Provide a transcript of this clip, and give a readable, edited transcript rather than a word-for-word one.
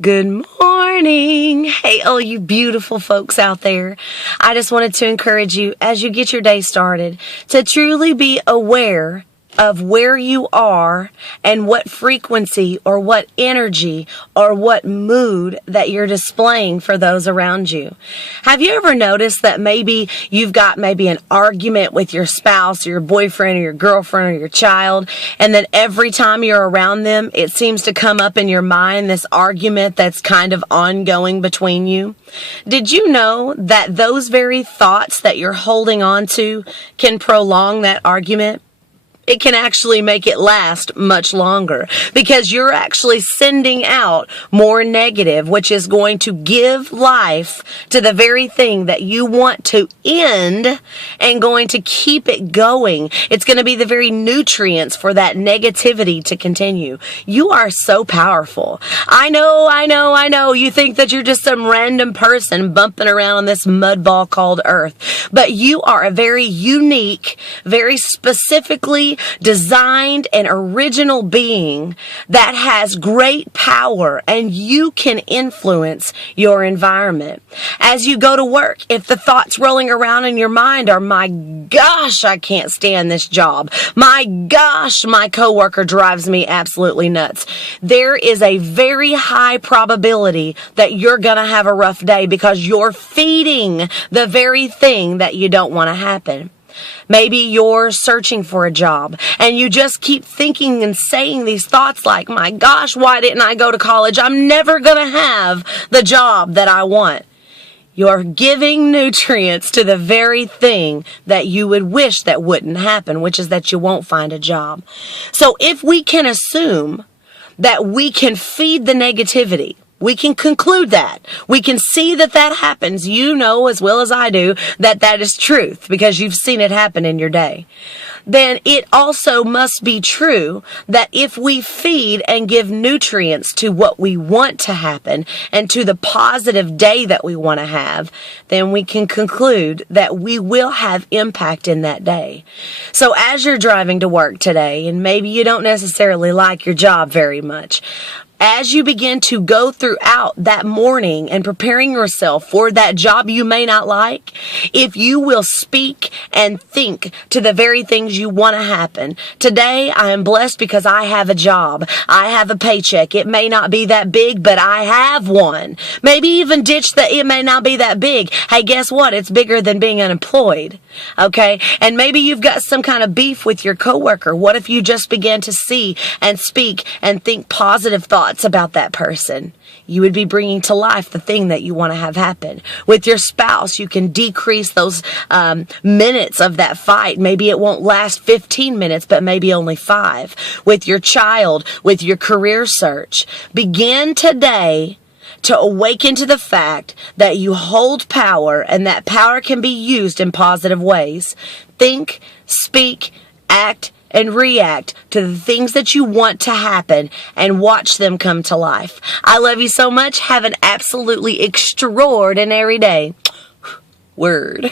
Good morning. Hey, all you beautiful folks out there. I just wanted to encourage you as you get your day started to truly be aware of where you are and what frequency or what energy or what mood that you're displaying for those around you. Have you ever noticed that maybe you've got an argument with your spouse or your boyfriend or your girlfriend or your child, and then every time you're around them, it seems to come up in your mind, this argument that's kind of ongoing between you? Did you know that those very thoughts that you're holding on to can prolong that argument? It can actually make it last much longer because you're actually sending out more negative, which is going to give life to the very thing that you want to end and going to keep it going. It's going to be the very nutrients for that negativity to continue. You are so powerful. I know. You think that you're just some random person bumping around on this mud ball called Earth, but you are a very unique, very specifically designed and original being that has great power, and you can influence your environment. As you go to work, if the thoughts rolling around in your mind are, my gosh, I can't stand this job. My gosh, my coworker drives me absolutely nuts. There is a very high probability that you're going to have a rough day because you're feeding the very thing that you don't want to happen. Maybe you're searching for a job and you just keep thinking and saying these thoughts like, my gosh, why didn't I go to college? I'm never going to have the job that I want. You're giving nutrients to the very thing that you would wish that wouldn't happen, which is that you won't find a job. So if we can assume that we can feed the negativity, we can conclude that. We can see that that happens. You know as well as I do that that is truth because you've seen it happen in your day. Then it also must be true that if we feed and give nutrients to what we want to happen and to the positive day that we want to have, then we can conclude that we will have impact in that day. So as you're driving to work today, and maybe you don't necessarily like your job very much, as you begin to go throughout that morning and preparing yourself for that job you may not like, if you will speak and think to the very things you want to happen. Today, I am blessed because I have a job. I have a paycheck. It may not be that big, but I have one. Maybe even ditch that it may not be that big. Hey, guess what? It's bigger than being unemployed. Okay? And maybe you've got some kind of beef with your coworker. What if you just began to see and speak and think positive thoughts about that person? You would be bringing to life the thing that you want to have happen. With your spouse, you can decrease those minutes of that fight. Maybe it won't last 15 minutes, but maybe only 5. With your child, with your career search, begin today to awaken to the fact that you hold power and that power can be used in positive ways. Think, speak, act, and react to the things that you want to happen and watch them come to life. I love you so much. Have an absolutely extraordinary day. Word.